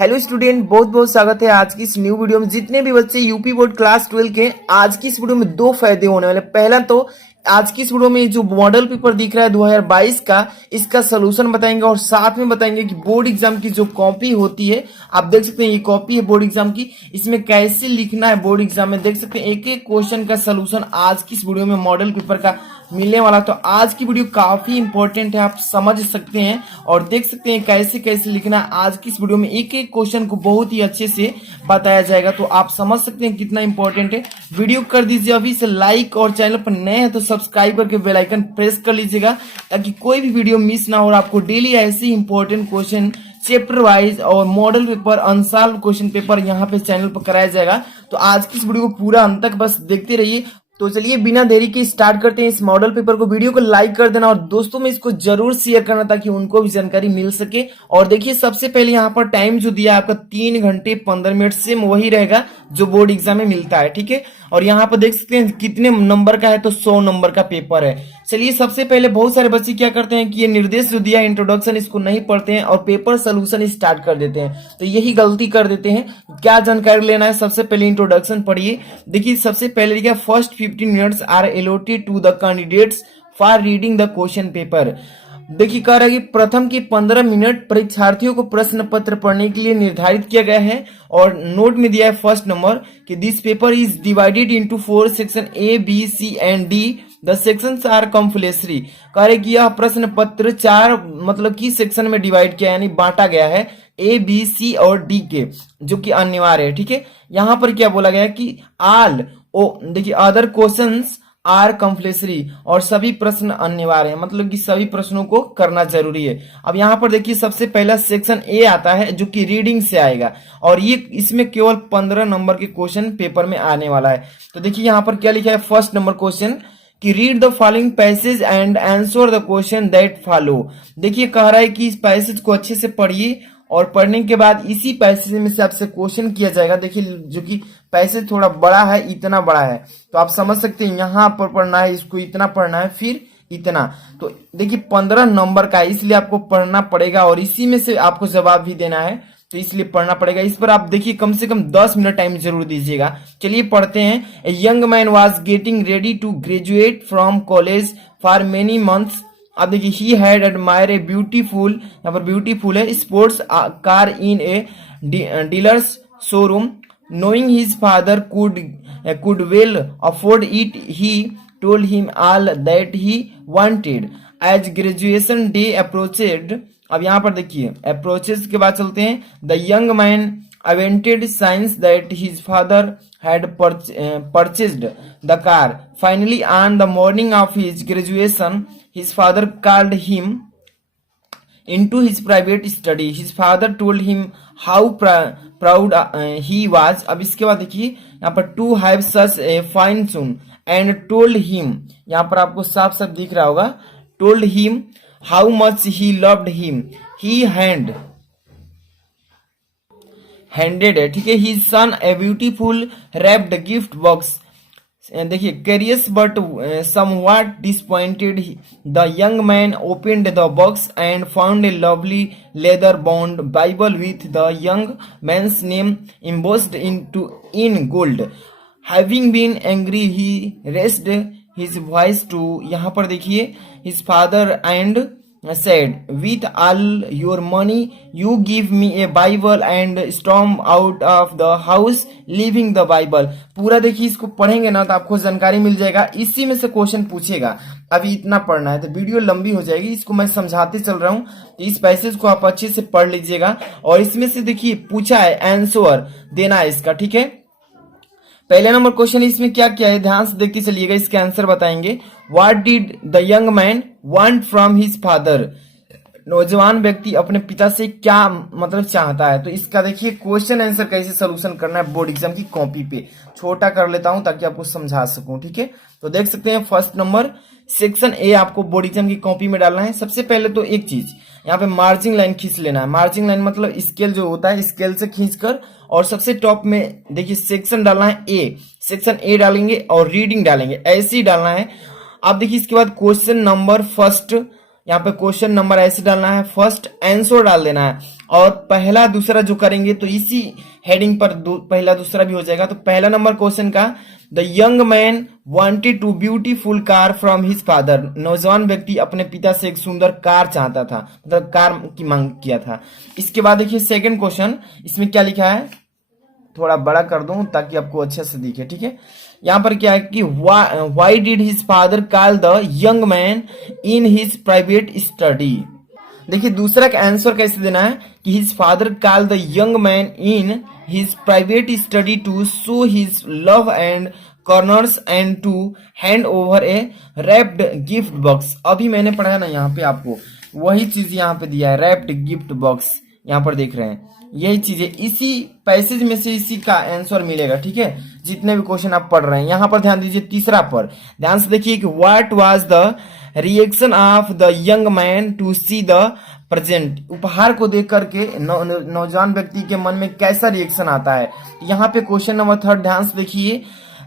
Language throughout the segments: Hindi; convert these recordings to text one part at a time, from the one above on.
हेलो स्टूडेंट, बहुत बहुत स्वागत है आज की इस न्यू वीडियो में। जितने भी बच्चे यूपी बोर्ड क्लास 12 के, आज की इस वीडियो में दो फायदे होने वाले। पहला तो आज की इस वीडियो में जो मॉडल पेपर दिख रहा है 2022 का, इसका सोल्यूशन बताएंगे और साथ में बताएंगे कि बोर्ड एग्जाम की जो कॉपी होती है, आप देख सकते हैं ये कॉपी है बोर्ड एग्जाम की, इसमें कैसे लिखना है बोर्ड एग्जाम में देख सकते हैं। एक एक क्वेश्चन का सोल्यूशन आज की इस वीडियो में मॉडल पेपर का मिलने वाला। तो आज की वीडियो काफी इंपॉर्टेंट है, आप समझ सकते हैं और देख सकते हैं कैसे कैसे लिखना है। आज की इस वीडियो में एक एक क्वेश्चन को बहुत ही अच्छे से बताया जाएगा, तो आप समझ सकते हैं कितना इंपॉर्टेंट है। वीडियो कर दीजिए अभी से लाइक, और चैनल पर नए हैं तो सब्सक्राइब करके बेल आइकन प्रेस कर लीजिएगा ताकि कोई भी वीडियो मिस ना हो और आपको डेली ऐसे इंपॉर्टेंट क्वेश्चन चैप्टर वाइज और model paper unsolved question paper यहाँ पे चैनल पर कराया जाएगा। तो आज की इस वीडियो को पूरा अंत तक बस देखते रहिए। तो चलिए बिना देरी के स्टार्ट करते हैं इस मॉडल पेपर को। वीडियो को लाइक कर देना और दोस्तों में इसको जरूर शेयर करना ताकि उनको भी जानकारी मिल सके। और देखिए सबसे पहले यहाँ पर टाइम जो दिया आपका 3 घंटे 15 मिनट से वही रहेगा जो बोर्ड एग्जाम में मिलता है, ठीक है। और यहाँ पर देख सकते हैं कितने नंबर का है, तो 100 नंबर का पेपर है। चलिए सबसे पहले बहुत सारे बच्चे क्या करते हैं कि ये निर्देश जो दिया इंट्रोडक्शन इसको नहीं पढ़ते हैं और पेपर सोल्यूशन स्टार्ट कर देते हैं, तो यही गलती कर देते हैं। क्या जानकारी लेना है, सबसे पहले इंट्रोडक्शन पढ़िए। देखिए सबसे पहले लिखा first 15 minutes are allotted to the candidates for reading the question paper. देखिए कह रहा है कि प्रथम के 15 मिनट परीक्षार्थियों को प्रश्न पत्र पढ़ने के लिए निर्धारित किया गया है। और नोट में दिया है फर्स्ट नंबर कि this paper is divided into 4 section A B C and D. The sections are compulsory. कह रहे कि यह प्रश्न पत्र 4 मतलब की सेक्शन में डिवाइड किया यानी बांटा गया है, ए बी सी और डी के, जो कि अनिवार्य है, ठीक है। यहाँ पर क्या बोला गया है कि ऑल देखिए अदर क्वेश्चंस आर कंपल्सरी, और सभी प्रश्न अनिवार्य है, मतलब कि सभी प्रश्नों को करना जरूरी है। अब यहाँ पर देखिए सबसे पहला सेक्शन ए आता है जो कि रीडिंग से आएगा और ये इसमें केवल 15 नंबर के क्वेश्चन पेपर में आने वाला है। तो देखिए यहाँ पर क्या लिखा है फर्स्ट नंबर क्वेश्चन कि read the following passage and answer the question that follow. देखिए कह रहा है कि इस पैसेज को अच्छे से पढ़िए और पढ़ने के बाद इसी पैसेज में से आपसे क्वेश्चन किया जाएगा। देखिए जो कि पैसेज थोड़ा बड़ा है, इतना बड़ा है, तो आप समझ सकते हैं यहाँ पर पढ़ना है, इसको इतना पढ़ना है, फिर इतना। तो देखिए 15 नंबर का है, इसलिए आपको पढ़ना पड़ेगा और इसी में से आपको जवाब भी देना है, तो इसलिए पढ़ना पड़ेगा। इस पर आप देखिए कम से कम 10 मिनट टाइम जरूर दीजिएगा। चलिए पढ़ते हैं। A young man was getting ready to graduate from college for many months. अब देखिए he had admire a beautiful, यहाँ पर ब्यूटीफुल है, sports car in a dealer's showroom. Knowing his father could well afford it, he told him all that he wanted. As graduation day approached, अब यहाँ पर देखिए approaches के बाद चलते हैं। The young man awaited signs that his father had purchased the car. Finally, on the morning of his graduation, his father called him into his private study. His father told him how proud he was. अब इसके बाद देखिए यहाँ पर to have such a fine son and told him, यहाँ पर आपको साफ साफ दिख रहा होगा, told him how much he loved him. He handed है, ठीक है, his son a beautiful wrapped gift box. देखिए curious but somewhat disappointed, the young man opened the box and found a lovely leather bound Bible with the young man's name embossed in gold. Having been angry, he raised his voice to, यहाँ पर देखिए, his father and said, with all your money you give me a Bible, and storm out of the house leaving the Bible. पूरा देखिए इसको पढ़ेंगे ना तो आपको जानकारी मिल जाएगा, इसी में से क्वेश्चन पूछेगा। अभी इतना पढ़ना है तो वीडियो लंबी हो जाएगी, इसको मैं समझाते चल रहा हूँ, तो इस पैसेज को आप अच्छे से पढ़ लीजिएगा। और इसमें से देखिए पूछा है आंसर देना है इसका, ठीक है। पहले नंबर क्वेश्चन इसमें क्या क्या है ध्यान से देखते चलिएगा, इसके आंसर बताएंगे। What did the young man want from his father. नौजवान व्यक्ति अपने पिता से क्या मतलब चाहता है, तो इसका देखिए क्वेश्चन आंसर कैसे सोल्यूशन करना है बोर्ड एग्जाम की कॉपी पे। छोटा कर लेता हूं ताकि आपको समझा सकूं, ठीक है। तो देख सकते हैं फर्स्ट नंबर सेक्शन ए आपको बोर्ड एग्जाम की कॉपी में डालना है। सबसे पहले तो एक चीज यहाँ पे मार्जिंग लाइन खींच लेना है। मार्जिंग लाइन मतलब स्केल जो होता है, स्केल से खींचकर और सबसे टॉप में देखिए सेक्शन डालना है ए, सेक्शन ए डालेंगे और रीडिंग डालेंगे, ऐसे ही डालना है। आप देखिए इसके बाद क्वेश्चन नंबर फर्स्ट, यहाँ पे क्वेश्चन नंबर ऐसे डालना है, फर्स्ट आंसर डाल देना है और पहला दूसरा जो करेंगे तो इसी हेडिंग पर पहला दूसरा भी हो जाएगा। तो पहला नंबर क्वेश्चन का, the young man wanted to beautiful car from his father, नौजवान व्यक्ति अपने पिता से एक सुंदर कार चाहता था, मतलब कार की मांग किया था। इसके बाद देखिए सेकंड क्वेश्चन, इसमें क्या लिखा है, थोड़ा बड़ा कर दूं ताकि आपको अच्छे से दिखे, ठीक है। यहाँ पर क्या है कि why did his father call the young man in his private study. देखिए दूसरा का आंसर कैसे देना है कि his father call the young man in his private study to show his love and corners and to hand over a wrapped gift box. अभी मैंने पढ़ा ना यहाँ पे, आपको वही चीज यहाँ पे दिया है, रैप्ड गिफ्ट बॉक्स, यहाँ पर देख रहे हैं, यही चीजें इसी पैसेज में से इसी का आंसर मिलेगा, ठीक है, जितने भी क्वेश्चन आप पढ़ रहे हैं। यहाँ पर ध्यान दीजिए तीसरा पर, ध्यान से देखिए कि what was the reaction of the young man to see the present. उपहार को देख करके नौजवान व्यक्ति के मन में कैसा रिएक्शन आता है। यहाँ पे क्वेश्चन नंबर थर्ड ध्यान से देखिए,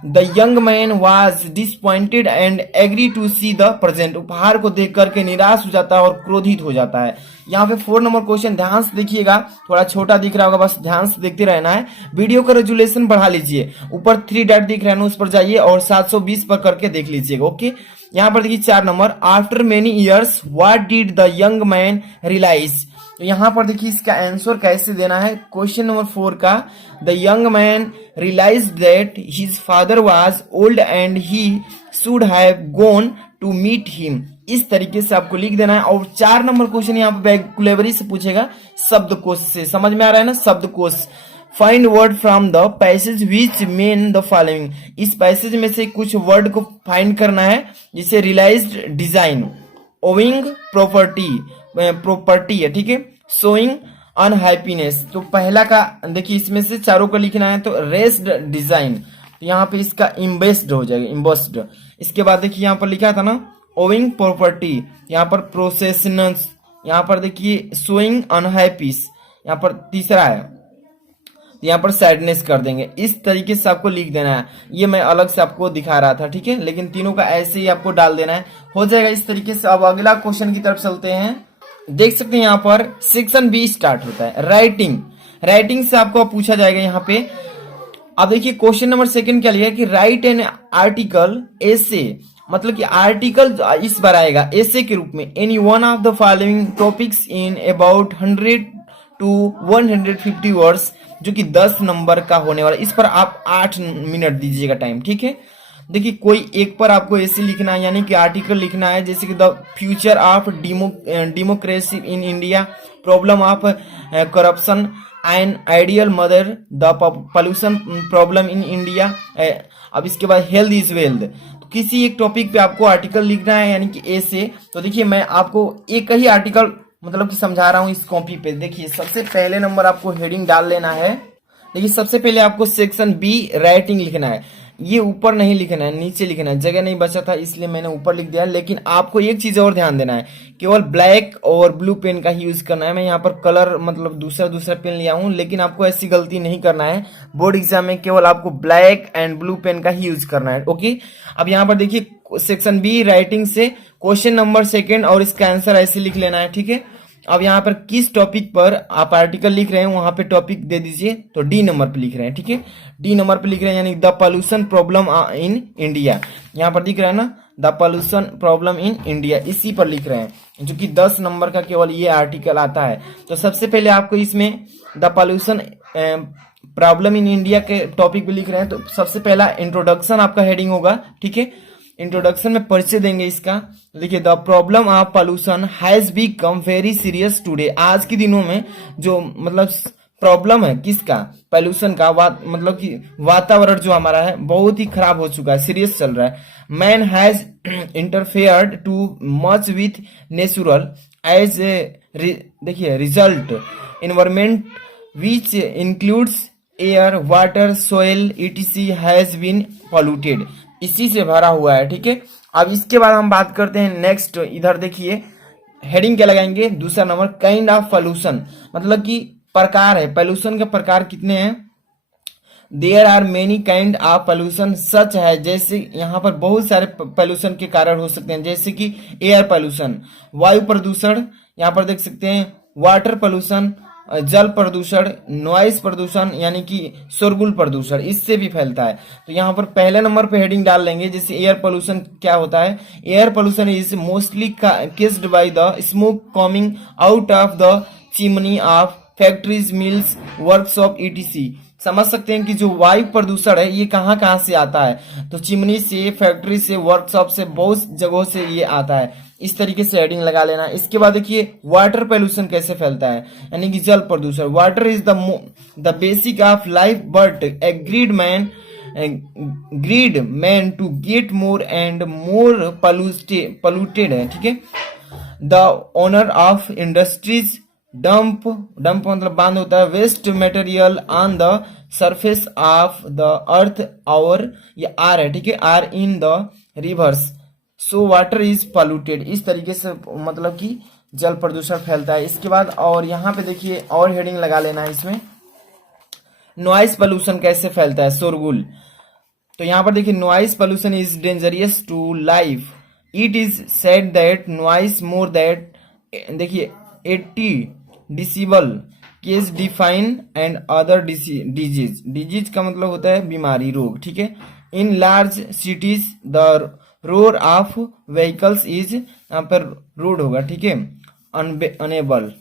the young man was disappointed and agree to see the present. उपहार को देख करके निराश हो जाता है और क्रोधित हो जाता है। यहाँ पे 4 नंबर क्वेश्चन ध्यान से देखिएगा, थोड़ा छोटा दिख रहा होगा, बस ध्यान से देखते रहना है। वीडियो का रेजुलेशन बढ़ा लीजिए, ऊपर 3 डॉट दिख रहा है उस पर जाइए और 720 पर करके देख लीजिएगा, ओके। यहाँ पर देखिए 4 number, after many years what did the young man realise. तो यहाँ पर देखिए इसका आंसर कैसे देना है। क्वेश्चन नंबर 4 का, the young man realise that his father was old and he should have gone to meet him. इस तरीके से आपको लिख देना है। और 4 नंबर क्वेश्चन यहाँ पे वोकैबुलरी से पूछेगा, शब्दकोश से, समझ में आ रहा है ना, शब्दकोश। Find word from the passage which mean the following. इस पैसेज में से कुछ वर्ड को फाइंड करना है, जिसे रियलाइज्ड, डिजाइन, ओविंग, प्रॉपर्टी है, ठीक है, शोइंग अनहैप्पीनेस। तो पहला का देखिए इसमें से चारों को लिखना है, तो रेस्ड, डिजाइन, तो यहाँ पे इसका इम्बेस्ड हो जाएगा, इम्बोस्ड। इसके बाद देखिए यहाँ पर लिखा था ना ओविंग प्रॉपर्टी, यहाँ पर प्रोसेशनस, यहाँ पर देखिए शोइंग अनहैप्पीस, यहाँ पर तीसरा है, यहाँ पर सैडनेस कर देंगे। इस तरीके से आपको लिख देना है। ये मैं अलग से आपको दिखा रहा था, ठीक है, लेकिन तीनों का ऐसे ही आपको डाल देना है, हो जाएगा इस तरीके से। अब अगला क्वेश्चन की तरफ चलते हैं। देख सकते हैं यहाँ पर सेक्शन बी स्टार्ट होता है, राइटिंग। राइटिंग से आपको पूछा जाएगा यहाँ पे। अब देखिए क्वेश्चन नंबर 2 क्या लिखा है कि राइट एन आर्टिकल एसे, मतलब कि आर्टिकल इस बार आएगा एसे के रूप में, any one of the following topics in about 100 to 150 words, जो कि 10 नंबर का होने वाला। इस पर आप 8 मिनट दीजिएगा टाइम, ठीक है। देखिए कोई एक पर आपको ऐसे लिखना है, यानी कि आर्टिकल लिखना है, जैसे कि the future of democracy in India, problem of corruption, an ideal mother, the pollution problem in India. अब इसके बाद हेल्थ इज वेल्थ। तो किसी एक टॉपिक पे आपको आर्टिकल लिखना है, यानी कि ए से। तो देखिए मैं आपको एक ही आर्टिकल मतलब कि समझा रहा हूँ इस कॉपी पे। देखिए सबसे पहले नंबर आपको हेडिंग डाल लेना है। देखिए सबसे पहले आपको सेक्शन बी राइटिंग लिखना है, ये ऊपर नहीं लिखना है, नीचे लिखना है, जगह नहीं बचा था इसलिए मैंने ऊपर लिख दिया। लेकिन आपको एक चीज और ध्यान देना है, केवल ब्लैक और ब्लू पेन का ही यूज करना है। मैं यहाँ पर कलर मतलब दूसरा पेन लिया हूँ, लेकिन आपको ऐसी गलती नहीं करना है। बोर्ड एग्जाम में केवल आपको ब्लैक एंड ब्लू पेन का ही यूज करना है, ओके। अब यहाँ पर देखिए सेक्शन बी राइटिंग से क्वेश्चन नंबर 2 और इसका आंसर ऐसे लिख लेना है, ठीक है। अब यहाँ पर किस टॉपिक पर आप आर्टिकल लिख रहे हैं वहां पे टॉपिक दे दीजिए। तो डी नंबर पे लिख रहे हैं, ठीक है, डी नंबर पे लिख रहे हैं, यानी the pollution problem in India. यहाँ पर दिख रहा है ना, the pollution problem in India, इसी पर लिख रहे हैं, जो कि 10 नंबर का केवल ये आर्टिकल आता है। तो सबसे पहले आपको इसमें the pollution problem in India के टॉपिक पे लिख रहे हैं, तो सबसे पहला इंट्रोडक्शन आपका हेडिंग होगा, ठीक है। इंट्रोडक्शन में परिचय देंगे इसका। देखिए the problem of pollution has become very serious today. आज के दिनों में जो मतलब प्रॉब्लम है किसका, पोल्यूशन का, मतलब कि वातावरण जो हमारा है बहुत ही खराब हो चुका है, सीरियस चल रहा है। Man has interfered too much with natural as देखिए result environment which includes air, water, soil etc has been polluted. इसी से भरा हुआ है, ठीक है। अब इसके बाद हम बात करते हैं नेक्स्ट। इधर देखिए हेडिंग क्या लगाएंगे, दूसरा नंबर, काइंड ऑफ पोल्यूशन, मतलब कि प्रकार है, पोल्यूशन के प्रकार कितने हैं। There are many kind of pollution such है, जैसे यहाँ पर बहुत सारे पोल्यूशन के कारण हो सकते हैं, जैसे कि एयर पोल्यूशन, वायु प्रदूषण, यहाँ पर देख सकते हैं वाटर पोल्यूशन, जल प्रदूषण, नॉइस प्रदूषण यानी कि शोरगुल प्रदूषण, इससे भी फैलता है। तो यहाँ पर पहले नंबर पे हेडिंग डाल लेंगे, जैसे एयर पोल्यूशन क्या होता है। Air pollution is mostly केस्ड by the smoke coming out of the chimney of factories, mills, workshop etc. समझ सकते हैं कि जो वायु प्रदूषण है ये कहाँ कहाँ से आता है, तो चिमनी से, फैक्ट्री से, वर्कशॉप से, बहुत जगहों से ये आता है। इस तरीके से हेडिंग लगा लेना। इसके बाद देखिए वाटर पोल्यूशन कैसे फैलता है, यानी कि जल प्रदूषण। Water is the basic of life but greed man to get more and more polluted है, ठीक है। The owner of industries dump, dump मतलब बांध होता है, waste material on the surface of the earth, और ये आर है, ठीक है, are in the rivers, so water is polluted. इस तरीके से मतलब कि जल प्रदूषण फैलता है। इसके बाद और यहाँ पे देखिए और हेडिंग लगा लेना है इसमें, नॉइस पोल्यूशन कैसे फैलता है, शोरगुल। तो यहाँ पर देखिए noise pollution is dangerous to life. It is said that noise more that, देखिए 80 decibel case define and other disease. Disease का मतलब होता है बीमारी, रोग, ठीक है। In large cities the roar of vehicles is, यहाँ पर रोड होगा, ठीक है, अनेबल।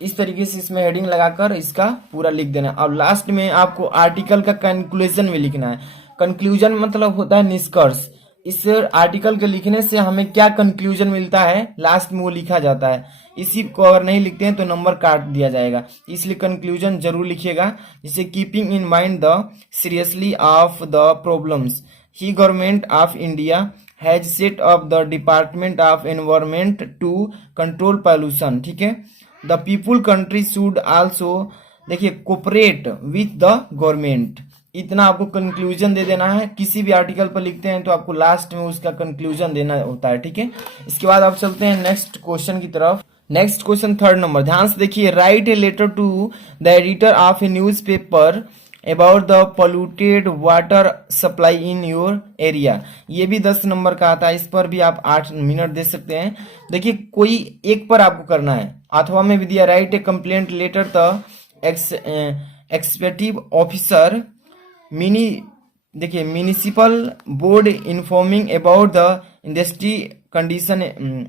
इस तरीके से इसमें हेडिंग लगाकर इसका पूरा लिख देना है। अब लास्ट में आपको आर्टिकल का कंक्लूजन भी लिखना है। कंक्लूजन मतलब होता है निष्कर्ष। इस आर्टिकल के लिखने से हमें क्या कंक्लूजन मिलता है, लास्ट में वो लिखा जाता है। इसी को अगर नहीं लिखते हैं तो नंबर काट दिया जाएगा, इसलिए कंक्लूजन जरूर लिखिएगा। जैसे keeping in mind the seriously of the problems, he government of India has set up the department of environment to control pollution, ठीक है। The people country should also, देखिए, कोऑपरेट विथ द गवर्नमेंट। इतना आपको कंक्लूजन दे देना है। किसी भी आर्टिकल पर लिखते हैं तो आपको लास्ट में उसका कंक्लूजन देना होता है, ठीक है। इसके बाद आप चलते हैं नेक्स्ट क्वेश्चन की तरफ। नेक्स्ट क्वेश्चन 3rd नंबर, ध्यान से देखिए। Write a letter to the editor of a newspaper about the polluted water supply in your area. ये भी 10 नंबर का आता है, इस पर भी आप 8 मिनट दे सकते हैं। देखिए कोई एक पर आपको करना है। अथवा में भी दिया, write a complaint letter the respective officer मिनी, देखिए, municipal board informing about the industry condition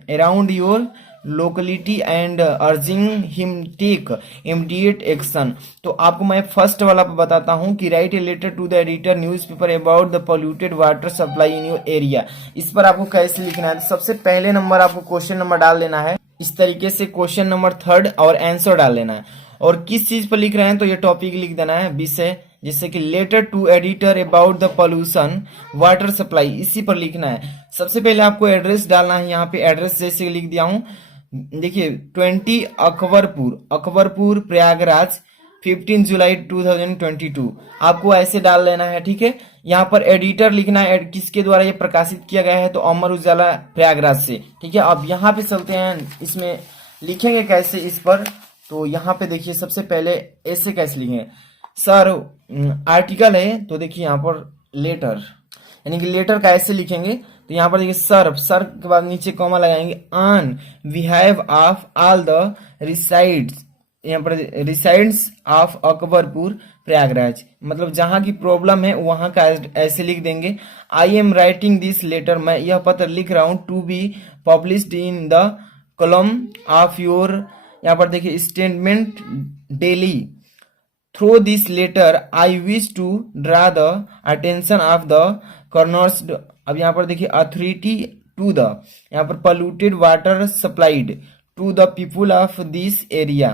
around your locality and urging him take immediate action. तो आपको मैं फर्स्ट वाला बताता हूं कि write a letter to the editor newspaper about the polluted water supply in your area. इस पर आपको कैसे लिखना है, तो सबसे पहले नंबर आपको क्वेश्चन नंबर डाल लेना है। इस तरीके से क्वेश्चन नंबर 3rd और आंसर डाल लेना है। और किस चीज पर लिख रहे हैं तो ये टॉपिक लिख देना है, विषय, जैसे कि letter to editor about the pollution water supply, इसी पर लिखना है। सबसे पहले आपको एड्रेस डालना है। यहाँ पे एड्रेस जैसे लिख दिया हूं, देखिए 20 अकबरपुर प्रयागराज 15 जुलाई 2022। आपको ऐसे डाल लेना है, ठीक है। यहाँ पर एडिटर लिखना है, किसके द्वारा ये प्रकाशित किया गया है, तो अमर उजाला प्रयागराज से, ठीक है। अब यहाँ पे चलते हैं, इसमें लिखेंगे कैसे इस पर। तो यहाँ पे देखिए सबसे पहले ऐसे कैसे लिखेंगे, सर आर्टिकल है तो देखिए यहाँ पर लेटर, यानी कि लेटर का ऐसे लिखेंगे। तो यहाँ पर देखिए सर, सर के बाद नीचे कॉमा लगाएंगे, on behalf of all the resides, यहाँ पर रिसाइड्स ऑफ अकबरपुर प्रयागराज, मतलब जहां की प्रॉब्लम है वहां का ऐसे लिख देंगे। I am writing this letter, मैं यह पत्र लिख रहा हूं, to be published in the column of your, यहाँ पर देखिए statement daily. Through this letter I wish to draw the attention of the corners, अब यहाँ पर देखिए अथॉरिटी टू द, यहाँ पर polluted water supplied to the people of this area.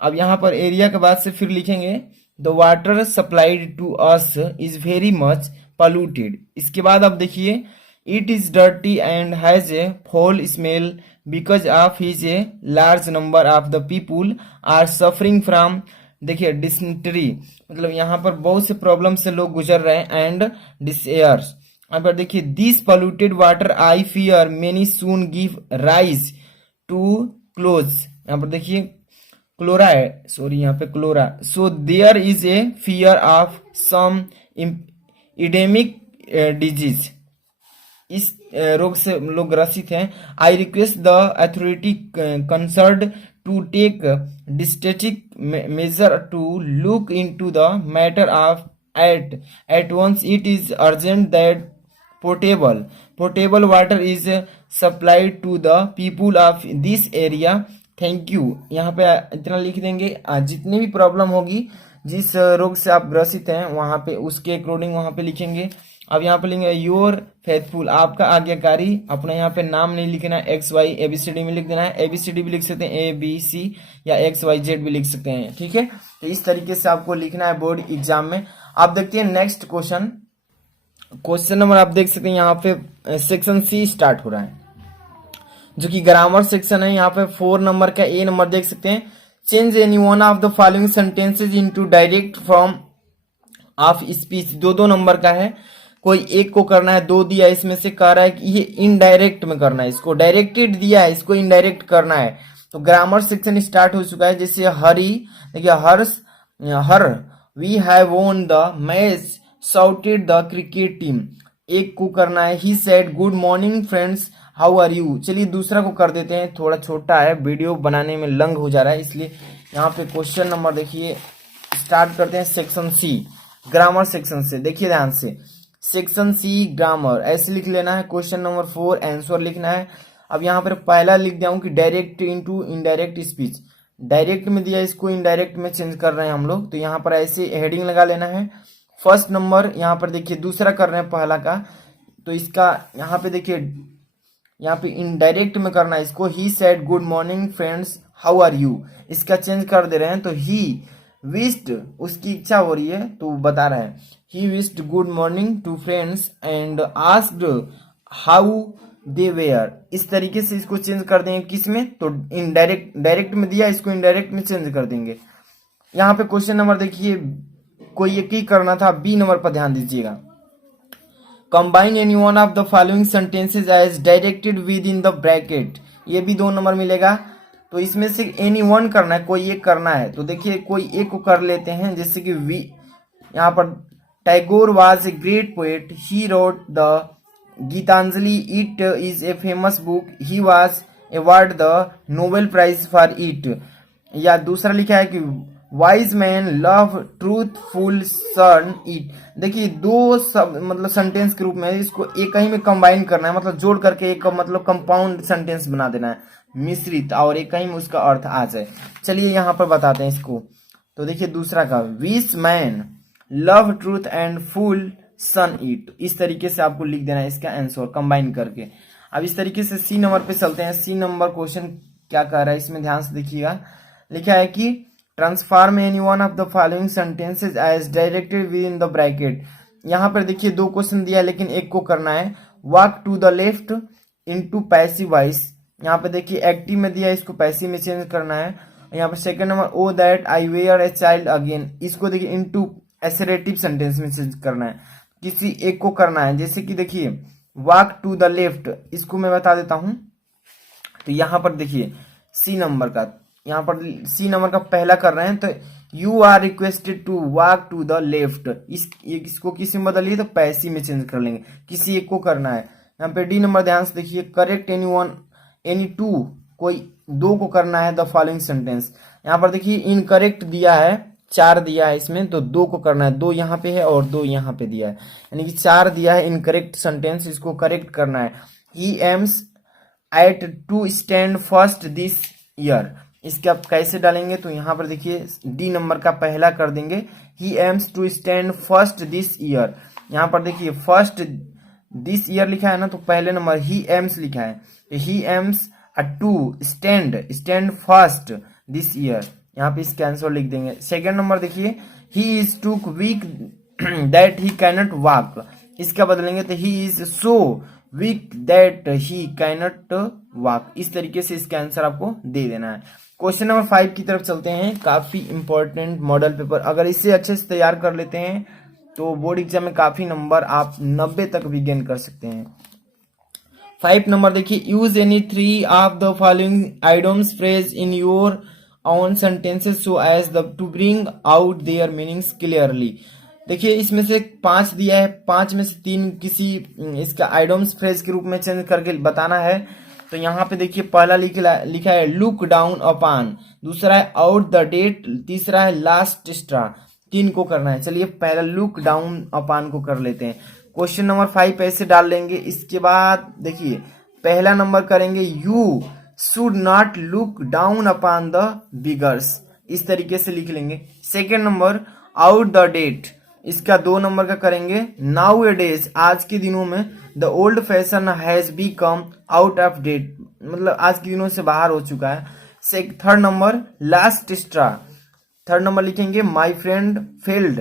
अब यहाँ पर एरिया के बाद से फिर लिखेंगे the water supplied to us is very much polluted. इसके बाद अब देखिए it is dirty and has a foul smell because of his a large number of the people are suffering from, देखिए डिसेंट्री, मतलब यहाँ पर बहुत से प्रॉब्लम से लोग गुजर रहे हैं, एंड डिसेयर्स। यहाँ पर देखिए this polluted water I fear many soon give rise to close, यहाँ पर देखिए क्लोरा है, सॉरी यहाँ पे cholera, so there is a fear of some epidemic disease, इस रोग से लोग ग्रसित हैं। I request the authority concerned to take drastic measure to look into the matter of at once. It is urgent that potable water is supplied to the people of this area. Thank you. यहाँ पे इतना लिख देंगे। जितनी भी प्रॉब्लम होगी, जिस रोग से आप ग्रसित हैं, वहां पे उसके अकॉर्डिंग वहां पे लिखेंगे। अब यहाँ पे लिखेंगे योर फेथफुल, आपका आज्ञाकारी। अपना यहाँ पे नाम नहीं लिखना है, एक्स वाई एबीसीडी में लिख देना है। एबीसीडी भी लिख सकते हैं, ए बी सी, या एक्स वाई जेड भी लिख सकते हैं। ठीक है, तो इस तरीके से आपको लिखना है बोर्ड एग्जाम में। आप देखते हैं नेक्स्ट क्वेश्चन नंबर आप देख सकते हैं यहाँ पे सेक्शन सी स्टार्ट हो रहा है, जो कि ग्रामर सेक्शन है। यहाँ पे 4 नंबर का ए नंबर देख सकते हैं। Change any one of the following sentences into direct form of speech. 2 number का है, कोई एक को करना है। 2 दिया इसमें से, कह रहा है कि ये इनडायरेक्ट में करना है, इसको डायरेक्टेड दिया है, इसको इनडायरेक्ट करना है। तो ग्रामर सेक्शन स्टार्ट हो चुका है। जैसे हरी, देखिए hurrah we have won the match shouted the cricket team. एक को करना है, he said good morning friends how are you. चलिए दूसरा को कर देते हैं, थोड़ा छोटा है, वीडियो बनाने में लंग हो जा रहा है, इसलिए यहाँ पे क्वेश्चन नंबर देखिए स्टार्ट करते हैं सेक्शन सी, ग्रामर सेक्शन से। देखिए ध्यान से, सेक्शन सी ग्रामर ऐसे लिख लेना है। क्वेश्चन नंबर 4 आंसर लिखना है। अब यहाँ पर पहला लिख दिया हूँ कि direct into indirect speech. Direct में दिया, इसको इनडायरेक्ट में चेंज कर रहे हैं हम लोग, तो यहाँ पर ऐसे हेडिंग लगा लेना है। फर्स्ट नंबर यहाँ पर देखिए, दूसरा कर रहे हैं पहला का, तो इसका यहाँ पे देखिए, यहाँ पे इनडायरेक्ट में करना है इसको। He said good morning friends how are you, इसका चेंज कर दे रहे हैं। तो ही विश्ड, उसकी इच्छा हो रही है तो बता रहा है, he wished good morning to friends and asked how they were. इस तरीके से इसको चेंज कर देंगे किस में, तो डायरेक्ट में दिया, इसको इनडायरेक्ट में चेंज कर देंगे। यहाँ पे क्वेश्चन नंबर देखिए, कोई एक ही करना था, बी नंबर पर ध्यान दीजिएगा। Combine any one of the following sentences as directed within the bracket. ये भी 2 नंबर मिलेगा। तो इसमें से एनी वन करना है, कोई एक करना है। तो देखिए कोई एक को कर लेते हैं, जैसे कि वी यहाँ पर Tagore was a great poet, he wrote the Gitanjali, it is a famous book, he was award the Nobel prize for it. या दूसरा लिखा है कि wise man love truthful son it. देखिए 2 सब मतलब सेंटेंस के रूप में, इसको एक ही में कंबाइन करना है, मतलब जोड़ करके एक मतलब कंपाउंड सेंटेंस बना देना है, मिश्रित, और एक ही में उसका अर्थ आ जाए। चलिए यहाँ पर बताते हैं इसको। तो देखिए दूसरा का, which man love truth and fool shun it. इस तरीके से आपको लिख देना है इसका आंसर कंबाइन करके। अब इस तरीके से सी नंबर पे चलते हैं। सी नंबर क्वेश्चन क्या कह रहा है, इसमें ध्यान से देखिएगा। लिखा है कि transform any one of the following sentences as directed within the bracket. यहाँ पर देखिए 2 क्वेश्चन दिया है, लेकिन एक को करना है। Walk to the left into passive voice. यहाँ पे देखिए एक्टिव में दिया है, इसको पैसिव में चेंज करना है। यहाँ पर second number, oh that I were a child again, इसको देखिए इनटू एसरेटिव सेंटेंस में चेंज करना है, किसी एक को करना है। जैसे कि देखिए वॉक टू द लेफ्ट, इसको मैं बता देता हूं। तो यहाँ पर देखिए सी नंबर का, यहाँ पर सी नंबर का पहला कर रहे हैं, तो you are requested to walk to the left, इसको किसी में बदलिए तो पैसिव में चेंज कर लेंगे, किसी एक को करना है। यहाँ पे डी नंबर ध्यान से देखिए, करेक्ट एनी वन एनी 2, कोई 2 को करना है द फॉलोइंग सेंटेंस। यहाँ पर देखिए इनकरेक्ट दिया है, 4 दिया है इसमें, तो 2 को करना है। 2 यहाँ पे है और 2 यहाँ पे दिया है, यानी कि 4 दिया है इनकरेक्ट सेंटेंस, इसको करेक्ट करना है। He aims at to stand first this year, इसके आप कैसे डालेंगे, तो यहाँ पर देखिए डी नंबर का पहला कर देंगे, he aims to stand first this year. यहाँ पर देखिए फर्स्ट दिस ईयर लिखा है ना, तो पहले नंबर ही एम्स लिखा है, he aims to stand first this year, यहाँ पे इसका आंसर लिख देंगे। सेकंड नंबर देखिए, he is too weak that he cannot walk, इसका बदलेंगे तो he is so weak that he cannot walk. इस तरीके से इसका आंसर आपको दे देना है। क्वेश्चन नंबर 5 की तरफ चलते हैं। काफी इंपॉर्टेंट मॉडल पेपर, अगर इसे अच्छे से तैयार कर लेते हैं तो बोर्ड एग्जाम में काफी नंबर आप 90 तक भी गेन कर सकते हैं। 5 नंबर देखिए, use any 3 of the following idioms phrase in your own sentences so as the to bring out their meanings clearly. देखिए इसमें से 5 दिया है, 5 में से 3 किसी इसका आइडम्स फ्रेज के रूप में चेंज करके बताना है। तो यहाँ पे देखिए पहला लिखा है लुक डाउन अपान, दूसरा है आउट द डेट, तीसरा है लास्ट स्ट्रा। तीन को करना है। चलिए पहला लुक डाउन अपान को कर लेते हैं। क्वेश्चन नंबर 5 ऐसे डाल लेंगे। इसके बाद देखिए पहला नंबर करेंगे you should not look down upon the beggars, इस तरीके से लिख लेंगे। Second number out the date, इसका 2 नंबर का करेंगे नाउ ए डेज, आज के दिनों में the old fashion has become out of date, मतलब आज के दिनों से बाहर हो चुका है। Third number last straw, third number लिखेंगे my friend failed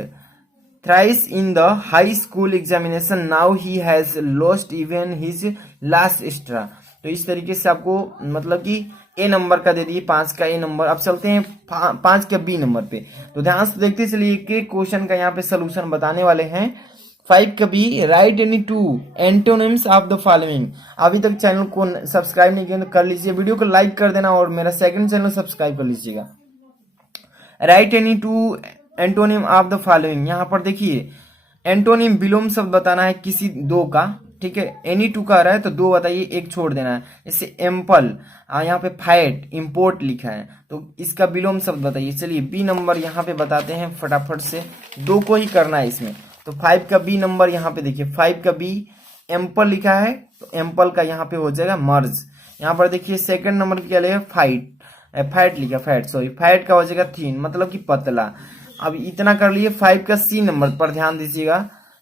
thrice in the high school examination now he has lost even his last straw. तो इस तरीके से आपको मतलब कि ए नंबर का दे दिए, 5 का ए नंबर। अब चलते हैं 5 के बी नंबर पे। तो ध्यान से देखते चलिए कि क्वेश्चन का यहाँ पे सोल्यूशन बताने वाले हैं। 5 का B write any 2 antonyms of the following. अभी तक चैनल को सब्सक्राइब नहीं किया तो कर लीजिए, वीडियो को लाइक कर देना और मेरा सेकंड चैनल सब्सक्राइब कर लीजिएगा। Right any 2 antonym of the following. यहाँ पर देखिए एंटोनिम विलोम शब्द बताना है किसी दो का, ठीक है। एनी 2 का रहा है तो 2 बताइए, एक छोड़ देना है। जैसे एम्पल, यहाँ पे फैट इम्पोर्ट लिखा है तो इसका विलोम शब्द बताइए। चलिए बी नंबर यहाँ पे बताते हैं फटाफट से, 2 को ही करना है इसमें। तो 5 का बी नंबर यहाँ पे देखिए 5 का बी एम्पल लिखा है तो एम्पल का यहाँ पे हो जाएगा मर्ज। यहाँ पर देखिए सेकंड नंबर क्या लिखा फैट लिखा, फैट का हो जाएगा थीन, मतलब कि पतला। अब इतना कर लिए। 5 का सी नंबर पर ध्यान दीजिएगा,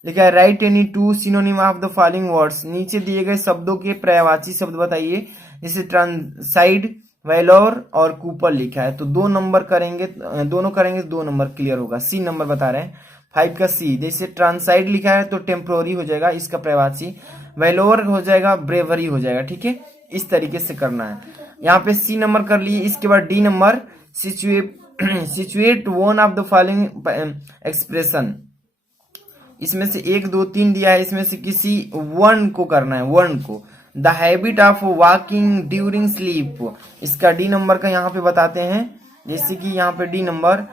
लिखा है right any 2 synonym of the following words. नीचे दिए गए शब्दों के पर्यायवाची शब्द बताइए, जैसे ट्रांसाइड, वेलोर और कूपर लिखा है तो 2 नंबर करेंगे, दोनों करेंगे 2 नंबर क्लियर होगा। सी नंबर बता रहे हैं 5 का सी। जैसे ट्रांसाइड लिखा है तो टेम्पोररी हो जाएगा इसका पर्यायवाची, वेलोर हो जाएगा ब्रेवरी हो जाएगा, ठीक है। इस तरीके से करना है। यहाँ पे सी नंबर कर लिए। इसके बाद D number situate one of the following expression. इसमें से 1 2 3 दिया है, इसमें से किसी वन को करना है, वन को। The habit of walking during sleep, इसका डी नंबर का यहाँ पे बताते हैं। जैसे कि यहाँ पे डी नंबर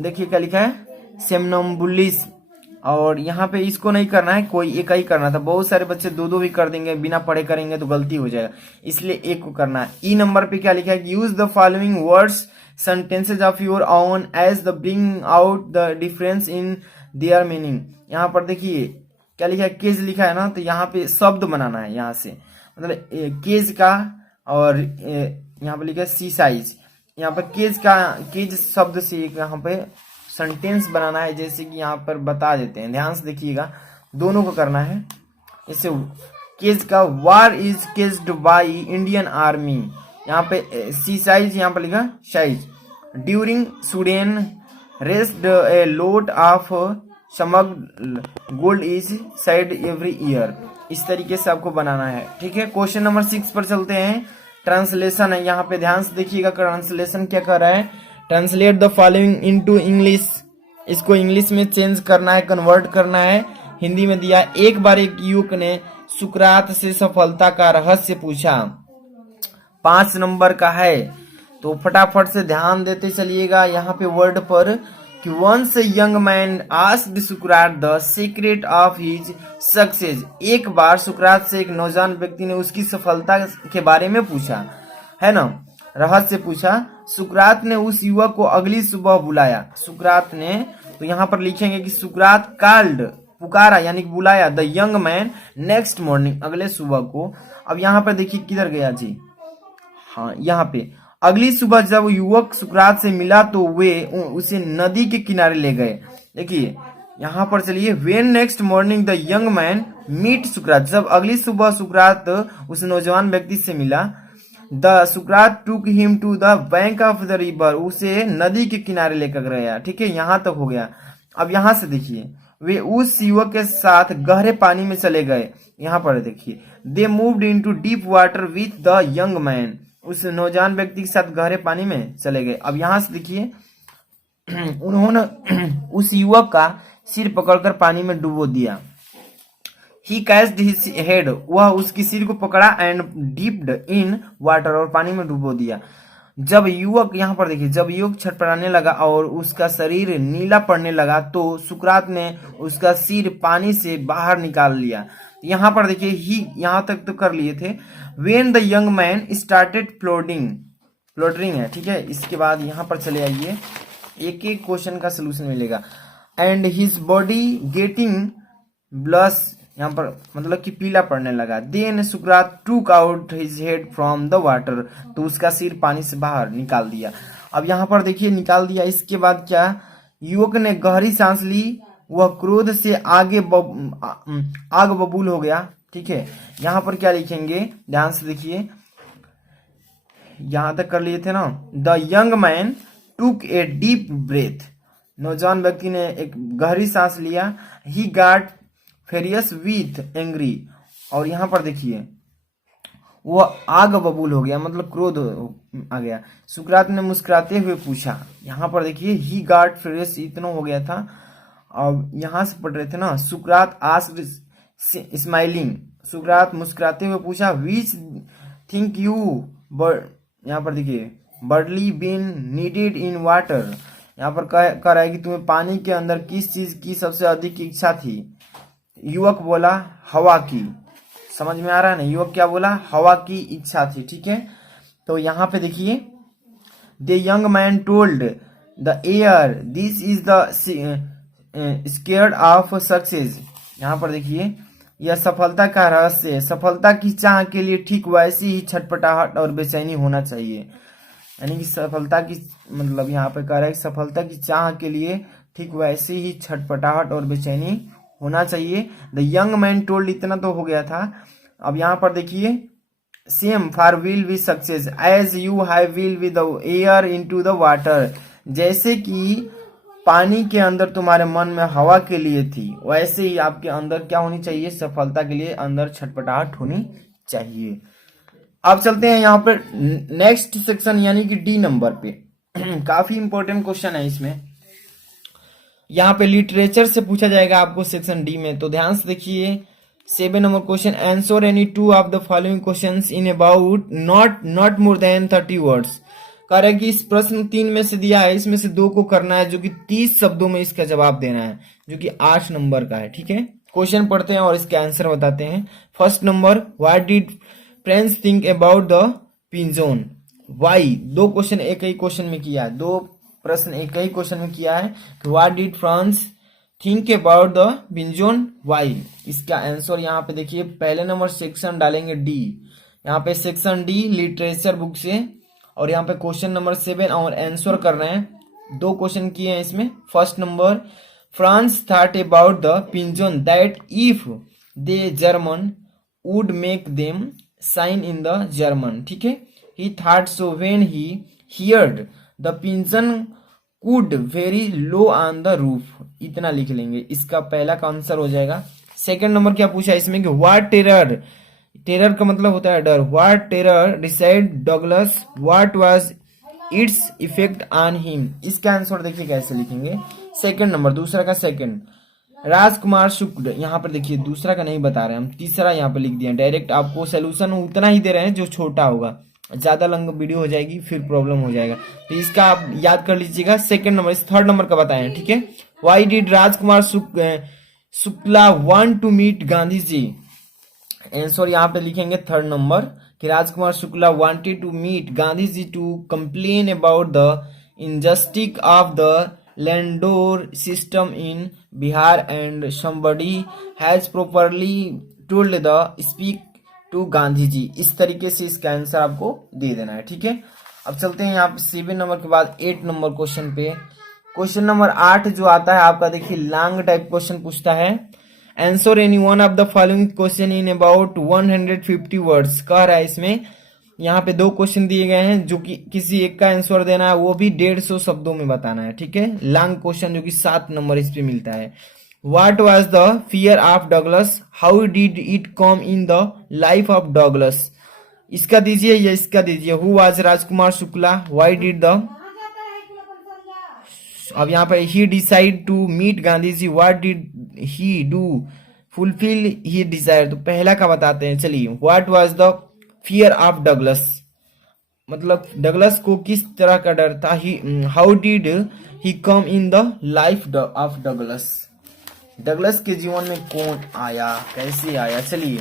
देखिए क्या लिखा है सेमनम्बुलिस, और यहाँ पे इसको नहीं करना है, कोई एक ही करना था। बहुत सारे बच्चे 2 भी कर देंगे, बिना पढ़े करेंगे तो गलती हो जाएगा, इसलिए एक को करना है। ई नंबर पे क्या लिखा है use the following words sentences of your own as the bring out the difference in their meaning. यहाँ पर देखिए क्या लिखा है केज लिखा है ना, तो यहाँ पे शब्द बनाना है यहाँ से, मतलब केज का, और यहाँ पे लिखा है सी साइज। यहाँ पर केज शब्द से एक यहाँ पे सेंटेंस बनाना है, जैसे कि यहाँ पर बता देते हैं। ध्यान से देखिएगा, दोनों को करना है। इससे केज का war is caged by Indian army, यहाँ पे सी साइज, यहाँ पर लिखा साइज। ड्यूरिंग सुडेन रेस्ड a load of smuggled gold is seized every year. इस तरीके से आपको बनाना है, ठीक है। क्वेश्चन नंबर 6 पर चलते हैं। ट्रांसलेशन है, यहाँ पे ध्यान से देखिएगा। ट्रांसलेशन क्या कर रहा है, translate the following into English. इसको इंग्लिश में चेंज करना है, कन्वर्ट करना है। हिंदी में दिया, एक बार एक युवक ने सुकरात से सफलता का रहस्य पूछा। 5 नंबर का है तो फटाफट से ध्यान देते चलिएगा यहाँ पे वर्ड पर कि once young man asked Sukrat the secret of his success. एक बार सुकरात से एक नौजवान व्यक्ति ने उसकी सफलता के बारे में पूछा, है ना, रहस्य पूछा। सुकरात ने उस युवक को अगली सुबह बुलाया। सुकरात ने, तो यहाँ पर लिखेंगे कि सुकरात कॉल्ड, पुकारा यानी कि बुलाया, the young man next morning, अगले सुबह को। अब यहाँ पर देखिए किधर गया जी, हाँ यहाँ पे अगली सुबह जब युवक सुकरात से मिला तो वे उसे नदी के किनारे ले गए। देखिए यहाँ पर चलिए, when next morning the young man meet Socrates, जब अगली सुबह सुकरात उस नौजवान व्यक्ति से मिला। The Socrates took him to the bank of the river, उसे नदी के किनारे लेकर गया, ठीक है। यहाँ तक हो गया। अब यहाँ से देखिए, वे उस युवक के साथ गहरे पानी में चले गए। यहाँ पर देखिए, they moved into deep water with the young man, उस नौजवान व्यक्ति के साथ गहरे पानी में चले गए। अब यहाँ से देखिए, उन्होंने उस युवक का सिर पकड़कर पानी में डुबो दिया। He catched his head, वह उसकी सिर को पकड़ा एंड डिप्ड इन वाटर, और पानी में डुबो दिया। जब युवक, यहाँ पर देखिए, जब युवक छटपटाने लगा और उसका शरीर नीला पड़ने लगा तो सुकरात ने उसका सिर पानी से बाहर निकाल लिया। यहाँ पर देखिए ही, यहाँ तक तो कर लिए थे। When the young man started plundering है, ठीक है। इसके बाद यहाँ पर चले आइए, एक एक क्वेश्चन का सोल्यूशन मिलेगा। And his body getting blush, यहाँ पर मतलब कि पीला पड़ने लगा। देन सुकरात टूक out his head from the water, तो उसका सिर पानी से बाहर निकाल दिया। अब यहाँ पर देखिए निकाल दिया। इसके बाद क्या, युवक ने गहरी सांस ली, वह क्रोध से आग बबूल हो गया, ठीक है। यहाँ पर क्या लिखेंगे, ध्यान से देखिए, यहां तक कर लिए थे ना। द यंग मैन टूक ए डीप ब्रेथ, नौजवान व्यक्ति ने एक गहरी सांस लिया। He got furious with angry, और यहां पर देखिए वह आग बबूल हो गया, मतलब क्रोध आ गया। सुकरात ने मुस्कुराते हुए पूछा, यहाँ पर देखिए ही गॉट फेरियस इतना हो गया था। और यहां से पढ़ रहे थे ना, सुकरात आस्क्ड स्माइलिंग, सुकरात मुस्कुराते हुए पूछा, विच थिंक यू बर्ड, यहाँ पर देखिए बर्डली बीन नीडेड इन वाटर, यहाँ पर कह रहा है कि तुम्हें पानी के अंदर किस चीज की सबसे अधिक इच्छा थी। युवक बोला हवा की, समझ में आ रहा है ना, युवक क्या बोला, हवा की इच्छा थी, ठीक है। तो यहाँ पे देखिए, the young man told the air this is the scared of success, यहाँ पर देखिए यह सफलता का रहस्य है। सफलता की चाह के लिए ठीक वैसी ही छटपटाहट और बेचैनी होना चाहिए। यानी कि सफलता की, मतलब यहाँ पे कह रहा है कि सफलता की चाह के लिए ठीक वैसी ही छटपटाहट और बेचैनी होना चाहिए। द यंग मैन टोल्ड, इतना तो हो गया था। अब यहाँ पर देखिए, same for will with success as you have will with the air into the water, जैसे कि पानी के अंदर तुम्हारे मन में हवा के लिए थी, वैसे ही आपके अंदर क्या होनी चाहिए, सफलता के लिए अंदर छटपटाहट होनी चाहिए। अब चलते हैं यहाँ पर नेक्स्ट सेक्शन, यानी कि डी नंबर पे। काफी इंपॉर्टेंट क्वेश्चन है इसमें, यहाँ पे लिटरेचर से पूछा जाएगा आपको सेक्शन डी में। तो ध्यान से देखिए, 7 number question, answer any 2 of the following questions in about not more than 30 words. कह रहा है कि इस प्रश्न 3 में से दिया है, इसमें से 2 को करना है, जो कि 30 शब्दों में इसका जवाब देना है, जो कि 8 नंबर का है, ठीक है। क्वेश्चन पढ़ते हैं और इसके आंसर बताते हैं। First number, what did French think about the pigeon, why. 2 question एक ही क्वेश्चन में किया है, 2 प्रश्न एक ही क्वेश्चन में किया है। What did France think about the pigeon, why. इसका आंसर यहाँ पे देखिए, पहले नंबर सेक्शन डालेंगे डी, यहाँ पे सेक्शन डी लिटरेचर बुक से, और यहाँ पे क्वेश्चन नंबर 7 और आंसर कर रहे हैं। 2 क्वेश्चन किए हैं इसमें। First number, France thought about the pigeon that if the German would make them sign in the German, ठीक है। He thought so when he heard the pigeon could very low on the roof, इतना लिख लेंगे। इसका पहला का आंसर हो जाएगा। सेकंड नंबर क्या पूछा इसमें कि व्हाट टेरर, टेरर का मतलब होता है डर। What terror decide Douglas, what was its effect on him. इसका आंसर देखिए कैसे लिखेंगे। सेकंड नंबर, दूसरा का सेकंड, राजकुमार शुक्ल, यहाँ पर देखिए दूसरा का नहीं बता रहे हम, तीसरा यहाँ पे लिख दिया डायरेक्ट। आपको सोल्यूशन उतना ही दे रहे हैं जो छोटा होगा, ज्यादा लंबी वीडियो हो जाएगी फिर प्रॉब्लम हो जाएगा, तो इसका आप याद कर लीजिएगा। सेकंड नंबर, इस थर्ड नंबर का बताएं, ठीक है। Why did Rajkumar Shukla want to meet Gandhi ji, answer यहाँ पे लिखेंगे थर्ड नंबर, कि Rajkumar Shukla wanted to meet Gandhi ji to complain about the injustice of the landlord system in Bihar and somebody has properly told the speak to Gandhi ji. इस तरीके से इसका आंसर आपको दे देना है, ठीक है। अब चलते हैं यहाँ पे 7 नंबर के बाद 8 नंबर क्वेश्चन पे। क्वेश्चन नंबर 8 जो आता है आपका, देखिए लॉन्ग टाइप क्वेश्चन पूछता है। Answer any one of the following question in about 150 words. कह रहा है इसमें, यहाँ पे 2 क्वेश्चन दिए गए हैं, जो कि किसी एक का आंसर देना है, वो भी 150 शब्दों में बताना है, ठीक है। लॉन्ग क्वेश्चन जो कि 7 नंबर इस पे मिलता है। What was the fear of Douglas? How did it come in the life of Douglas? इसका दीजिए या इसका दीजिए। Who was Rajkumar Shukla? Why did the, अब यहाँ पे he decide to meet Gandhi ji, what did he do fulfill his desire? तो पहला का बताते हैं, चलिए। What was the fear of Douglas? मतलब डगलस को किस तरह का डर था। How did he come in the life of Douglas? Douglas के जीवन में कौन आया, कैसे आया। चलिए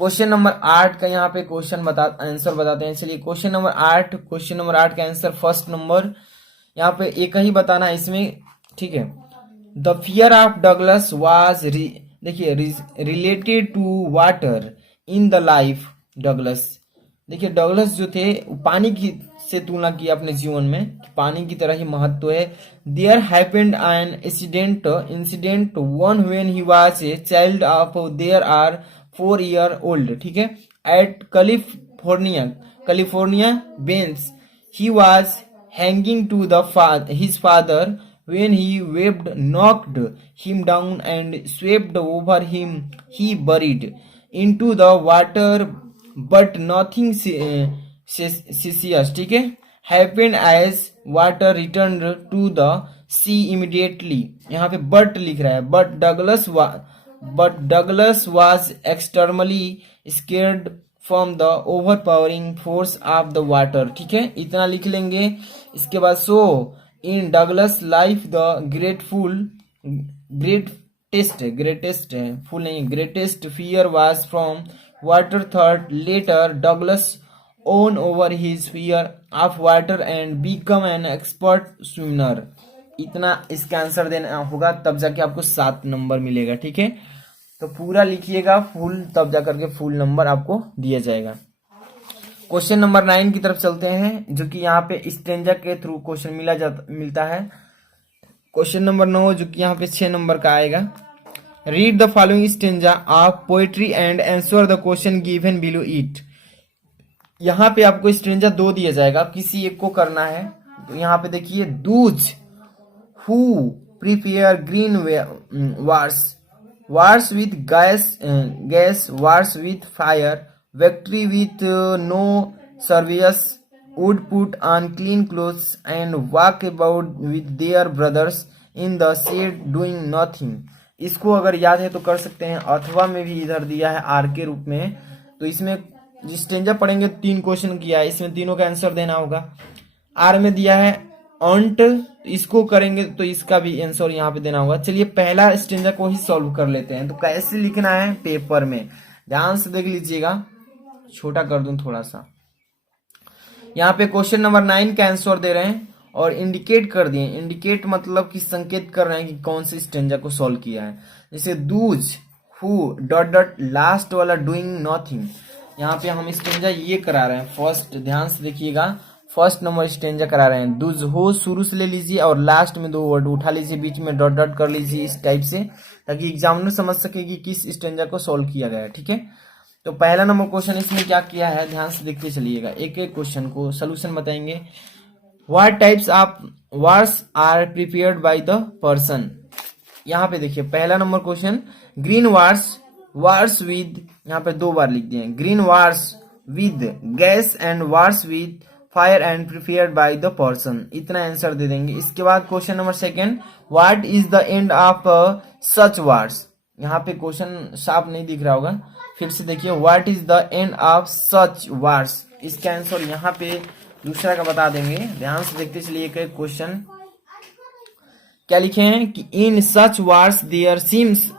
क्वेश्चन नंबर 8 का यहाँ पे आंसर बताते हैं। चलिए क्वेश्चन नंबर 8 का आंसर फर्स्ट नंबर यहाँ पे एक ही बताना है इसमें, ठीक है। The fear of Douglas was देखिए related to water in the life Douglas. देखिए डगलस जो थे पानी की से तुलना की अपने जीवन में, पानी की तरह ही महत्व है। There happened an incident one when he was a child of there are 4 year old, ठीक है, at California bends he was hanging to his father when he wept, knocked him down and swept over him. He buried into the water, but nothing serious, ठीक है, happened as water returned to the sea immediately. यहाँ पे but लिख रहा है, but Douglas was extremely scared from the overpowering force of the water, ठीक है, इतना लिख लेंगे। इसके बाद so in Douglas life the greatest fear was from water. Third later Douglas won over his fear of water and become an expert swimmer. इतना इसका आंसर देना होगा, तब जाके आपको 7 नंबर मिलेगा, ठीक है। तो पूरा लिखिएगा फुल, तब जाकर के फुल नंबर आपको दिया जाएगा। क्वेश्चन नंबर 9 की तरफ चलते हैं, जो कि यहाँ पे स्ट्रेंजा के थ्रू क्वेश्चन मिलता है। क्वेश्चन नंबर 9 जो कि यहाँ पे 6 नंबर का आएगा। Read the following stanza of poetry and answer the question given below it. यहाँ पे आपको स्ट्रेंजा 2 दिया जाएगा, किसी एक को करना है। तो यहाँ पे देखिए those who prepare green wars with gas, wars with fire, victory with no service, would put on clean clothes and walk about with their brothers in the shade doing nothing. इसको अगर याद है तो कर सकते हैं, अथवा में भी इधर दिया है आर के रूप में। तो इसमें स्टेंजा पढ़ेंगे 3 क्वेश्चन किया है, इसमें तीनों का आंसर देना होगा। आर में दिया है अंट, इसको करेंगे तो इसका भी आंसर यहाँ पे देना होगा। चलिए पहला स्टेंजा को ही सॉल्व कर लेते हैं। तो कैसे लिखना है पेपर में, ध्यान से देख लीजिएगा, छोटा कर दूं थोड़ा सा। यहाँ पे क्वेश्चन नंबर 9 का आंसर दे रहे हैं और इंडिकेट कर दिए। इंडिकेट मतलब कि संकेत कर रहे हैं कि कौन से स्टेंजा को सॉल्व किया है। जैसे दूज हु डॉट लास्ट वाला डूइंग नथिंग, यहाँ पे हम स्टेंजा ये करा रहे हैं फर्स्ट, ध्यान से देखिएगा, फर्स्ट नंबर स्टेंजा करा रहे हैं। दूज हो शुरू से ले लीजिए और लास्ट में 2 वर्ड उठा लीजिए, बीच में डॉट डॉट कर लीजिए इस टाइप से, ताकि एग्जामिनर समझ सके कि किस स्टेंजा को सॉल्व किया गया है, ठीक है। तो पहला नंबर क्वेश्चन इसमें क्या किया है, ध्यान से देखते चलिएगा, एक एक क्वेश्चन को सोल्यूशन बताएंगे। What types of wars are prepared by the person. यहाँ पे देखिए पहला number question, green wars with, यहाँ पे 2 बार लिख दिए, green wars with gas and wars with fire and prepared by the person, इतना आंसर दे देंगे। इसके बाद question number 2, what is the end of such wars. यहाँ पे क्वेश्चन साफ नहीं दिख रहा होगा, फिर से देखिए, what is the end of such wars, इसका आंसर यहाँ पे दूसरा का बता देंगे। ध्यान से देखते चलिए क्वेश्चन क्या लिखे हैं कि in such wars there seems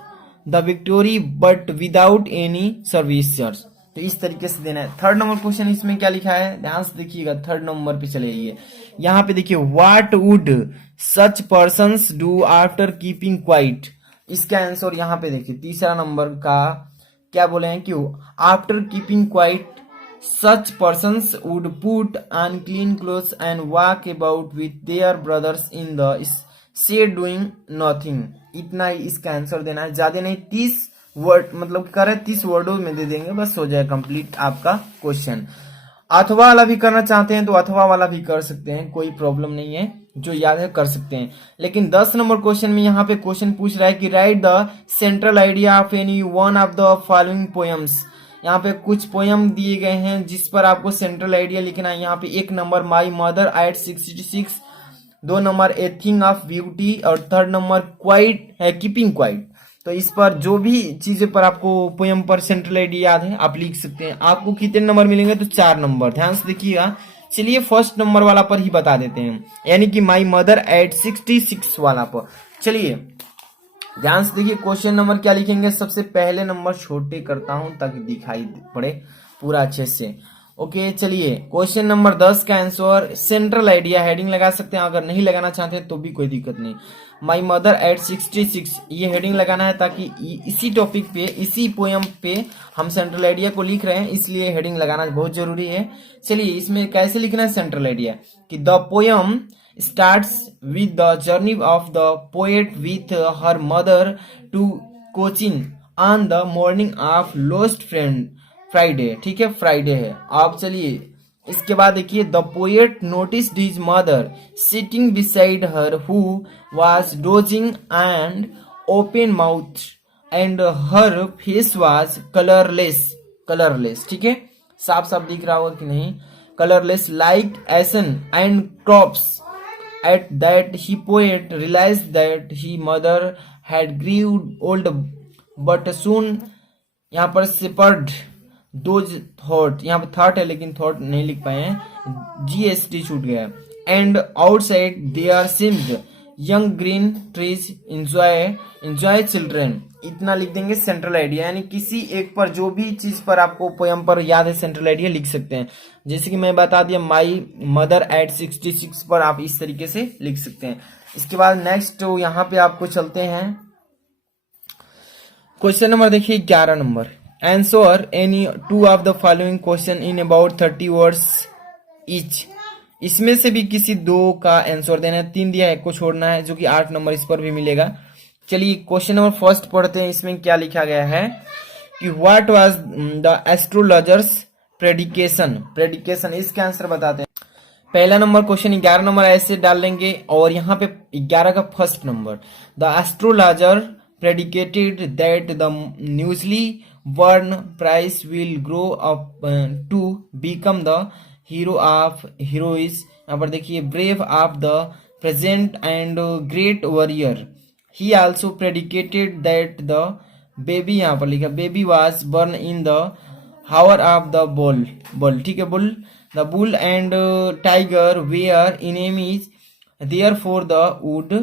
the victory but without any survivors. तो इस तरीके से देना है। थर्ड नंबर क्वेश्चन इसमें क्या लिखा है, ध्यान से देखिएगा, थर्ड नंबर पे चले जाइए। यहाँ पे देखिए, what would such persons do after keeping quite, इसका आंसर यहाँ पे देखिए तीसरा नंबर का क्या बोले हैं कि after keeping quiet such persons would put on clean clothes and walk about with their brothers in the shed doing nothing. इतना ही इसका आंसर देना है, ज्यादा नहीं, 30 वर्ड मतलब कर 30 वर्डों में दे देंगे, बस हो जाए कंप्लीट आपका क्वेश्चन। अथवा वाला भी करना चाहते हैं तो अथवा वाला भी कर सकते हैं, कोई प्रॉब्लम नहीं है, जो याद है कर सकते हैं। लेकिन 10 नंबर क्वेश्चन में यहाँ पे क्वेश्चन पूछ रहा है कि right the central idea of any one of the following poems. यहाँ पे कुछ पोएम दिए गए हैं जिस पर आपको सेंट्रल आइडिया लिखना है। यहाँ पे 1 number my mother eight 66, 2 number a thing of beauty और 3rd नंबर क्वाइट है कीपिंग क्वाइट। तो इस पर जो भी चीजें पर आपको पोएम पर सेंट्रल आइडिया याद है आप लिख सकते हैं। आपको कितने नंबर मिलेंगे, तो 4 नंबर, ध्यान से देखिएगा। चलिए फर्स्ट नंबर वाला पर ही बता देते हैं, यानी कि माई मदर एट 66 वाला पर। चलिए ध्यान से देखिए क्वेश्चन नंबर क्या लिखेंगे। सबसे पहले नंबर छोटे करता हूं ताकि दिखाई पड़े पूरा अच्छे से। ओके चलिए, क्वेश्चन नंबर 10 का आंसर सेंट्रल आइडिया हेडिंग लगा सकते हैं, अगर नहीं लगाना चाहते हैं तो भी कोई दिक्कत नहीं। माई मदर एट 66 ये हेडिंग लगाना है ताकि इसी टॉपिक पे, इसी पोयम पे हम सेंट्रल आइडिया को लिख रहे हैं, इसलिए हेडिंग लगाना बहुत जरूरी है। चलिए इसमें कैसे लिखना है सेंट्रल आइडिया कि the poem starts with the journey of the poet with her mother to Cochin on the morning of lost friend Friday. ठीक है, फ्राइडे है। आप चलिए इसके बाद देखिए, the poet noticed his mother sitting beside her who was dosing and open mouth and her face was colourless. ठीक है, साफ साफ दिख रहा होगा कि नहीं, colourless like essence and crops. At that he poet realized that his mother had grew old, but soon यहाँ पर separed those thought, यहाँ पर thought है लेकिन thought नहीं लिख पाए हैं, GST छूट गया है। And outside there seemed young green trees enjoy children। इतना लिख देंगे सेंट्रल आइडिया, यानी किसी एक पर, जो भी चीज पर आपको पोयम पर याद है सेंट्रल आइडिया लिख सकते हैं। जैसे कि मैं बता दिया माई मदर एट 66 पर आप इस तरीके से लिख सकते हैं। इसके बाद नेक्स्ट यहाँ पे आपको चलते हैं क्वेश्चन नंबर देखिए 11 number. Answer any two of the following question in about 30 words each. इसमें से भी किसी दो का आंसर देना है, 3 दिया है, एक को छोड़ना है, जो कि 8 नंबर इस पर भी मिलेगा। चलिए क्वेश्चन नंबर फर्स्ट पढ़ते हैं। इसमें क्या लिखा गया है कि व्हाट वाज द एस्ट्रोलॉजर्स प्रेडिकेशन इसका आंसर बताते हैं। पहला नंबर क्वेश्चन 11 नंबर ऐसे डाल लेंगे और यहाँ पे 11 का first number, the astrologer predicated that the newly born prince will grow up to become the hero of heroes. यहाँ पर देखिए brave of the present and great warrior. He also predicated that the baby, यहाँ पर लिखा baby was born in the hour of the bull। ठीक है, bull, the bull and tiger were enemies, therefore the would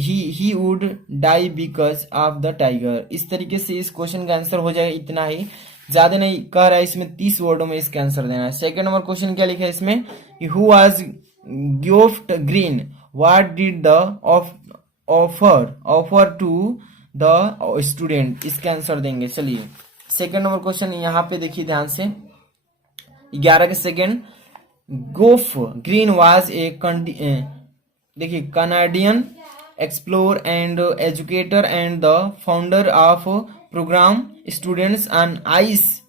he would die because of the tiger। इस तरीके से इस क्वेश्चन का आंसर हो जाएगा, इतना ही, ज्यादा नहीं कह रहा है। इसमें 30 वर्डों में इसका आंसर देना है। सेकंड नंबर क्वेश्चन क्या लिखा है इसमें, who was gift green, what did the offer to the student, इसका आंसर देंगे। चलिए सेकंड नंबर क्वेश्चन यहाँ पे देखिए ध्यान से, 11 के सेकंड, गोफ ग्रीन वाज ए देखिए Canadian explore and educator and the founder of program students on ice.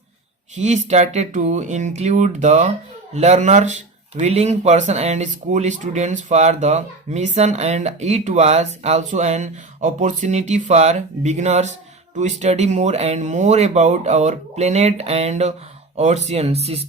He started to include the learners willing person and school students for the mission, and it was also an opportunity for beginners to study more and more about our planet and oceans।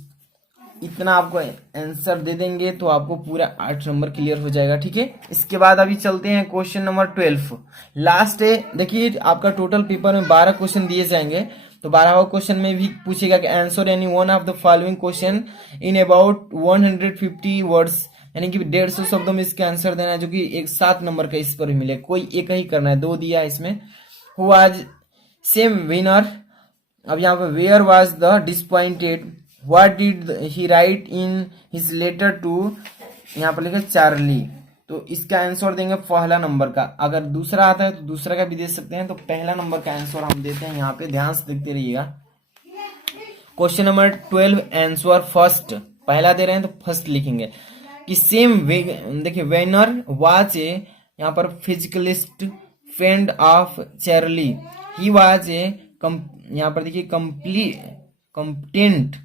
इतना आपको आंसर दे देंगे तो आपको पूरा 8 नंबर क्लियर हो जाएगा। ठीक है, इसके बाद अभी चलते हैं क्वेश्चन नंबर 12, लास्ट है। देखिए आपका टोटल पेपर में 12 क्वेश्चन दिए जाएंगे, तो 12वां क्वेश्चन में भी पूछेगा कि answer any one of the following question in about 150 words, यानी कि 150 शब्दों में इसका आंसर देना है, जो कि एक 7 नंबर का इस पर भी मिले, कोई एक ही करना है, 2 दिया है इसमें। हु वाज सेम विनर, अब यहाँ पे where was the disappointed, what did he write in his letter to, यहाँ पर लिखा चार्ली, तो इसका आंसर देंगे पहला नंबर का। अगर दूसरा आता है तो दूसरा का भी दे सकते हैं, तो पहला नंबर का आंसर हम देते हैं। यहाँ पे ध्यान से देखते रहिएगा। क्वेश्चन नंबर 12 आंसर फर्स्ट, पहला दे रहे हैं तो फर्स्ट लिखेंगे कि सेम वे, देखिए वेनर वाज ए, यहाँ पर फिजिकलिस्ट friend of Charlie. He was ए, यहाँ पर देखिए competent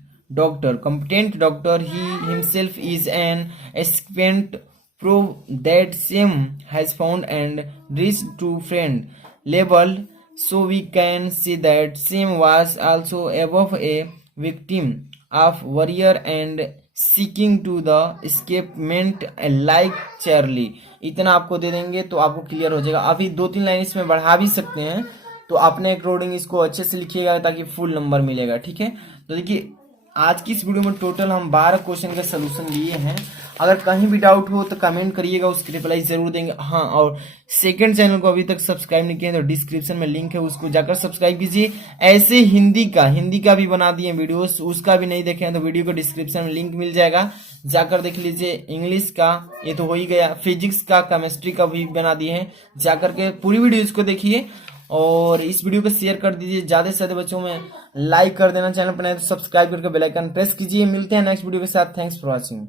doctor, he himself is an aspirant pro that same has found and reached to friend level, so we can see that same was also above a victim of warrior and seeking to the escapement like Charlie। इतना आपको दे देंगे तो आपको क्लियर हो जाएगा। अभी 2-3 लाइन इसमें बढ़ा भी सकते हैं, तो अपने अकॉर्डिंग इसको अच्छे से लिखिएगा ताकि फुल नंबर मिलेगा। ठीक है, तो देखिए आज की इस वीडियो में टोटल हम 12 क्वेश्चन का सोल्यूशन लिए हैं। अगर कहीं भी डाउट हो तो कमेंट करिएगा, उसकी रिप्लाई जरूर देंगे। हाँ, और सेकंड चैनल को अभी तक सब्सक्राइब नहीं किया तो डिस्क्रिप्शन में लिंक है, उसको जाकर सब्सक्राइब कीजिए। ऐसे हिंदी का भी बना दिए वीडियोस, उसका भी नहीं देखे हैं तो वीडियो को डिस्क्रिप्शन में लिंक मिल जाएगा, जाकर देख लीजिए। इंग्लिश का ये तो हो ही गया, फिजिक्स का, केमिस्ट्री का भी बना दिए हैं, जाकर के पूरी वीडियो इसको देखिए और इस वीडियो को शेयर कर दीजिए ज्यादा से ज्यादा बच्चों में। लाइक कर देना, चैनल पर नए तो सब्सक्राइब करके बेल आइकन प्रेस कीजिए। मिलते हैं नेक्स्ट वीडियो के साथ। Thanks for watching.